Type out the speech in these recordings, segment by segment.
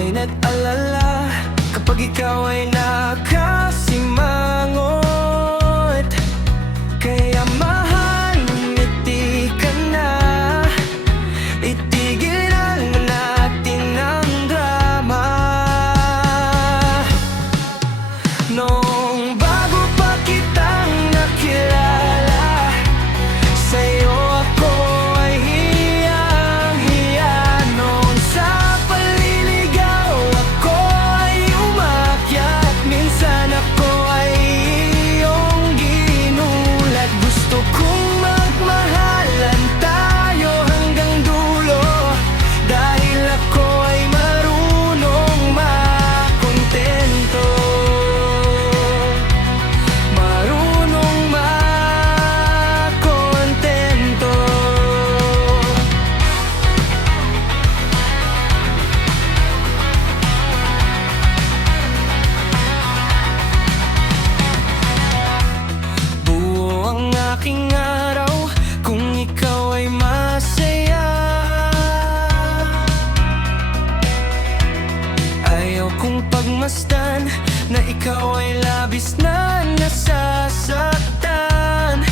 ay nag-alala kapag ikaw ay nakasimangot. Kaya mahal, ngumiti ka na, itigil na natin ang drama. Noong bago pa kitang nakilala, sa'yo ako ay hiyang-hiya. Noon sa paliligaw, ako ay umakyat. Minsan ako ay iyong ginulat. Gusto kong magmahalan tayo hanggang dulo, dahil ako ay marunong makontento. Marunong makontento. Buo ang aking araw kung ikaw ay masaya. Ayaw kong pagmasdan na ikaw ay labis na nasasaktan.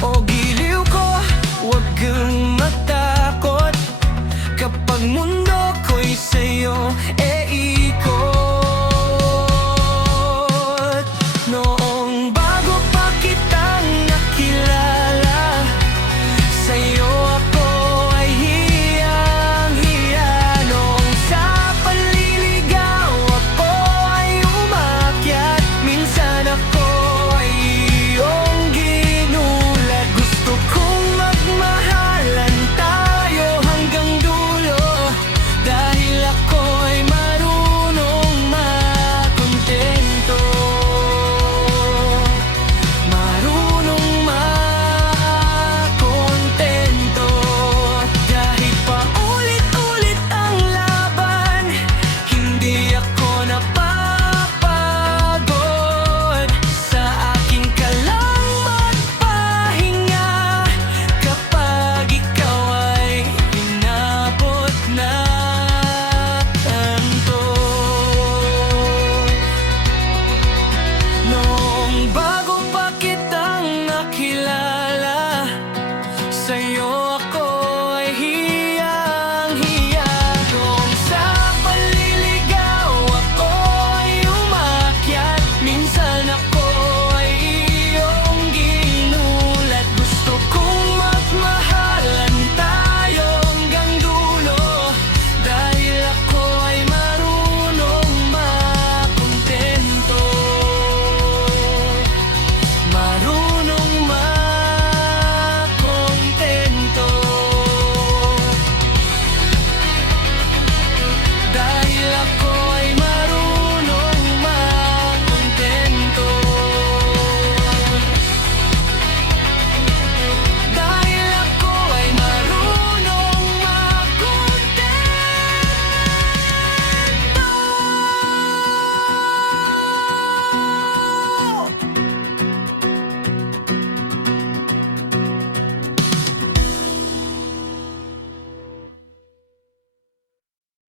O giliw ko, huwag kang matakot kapag mundo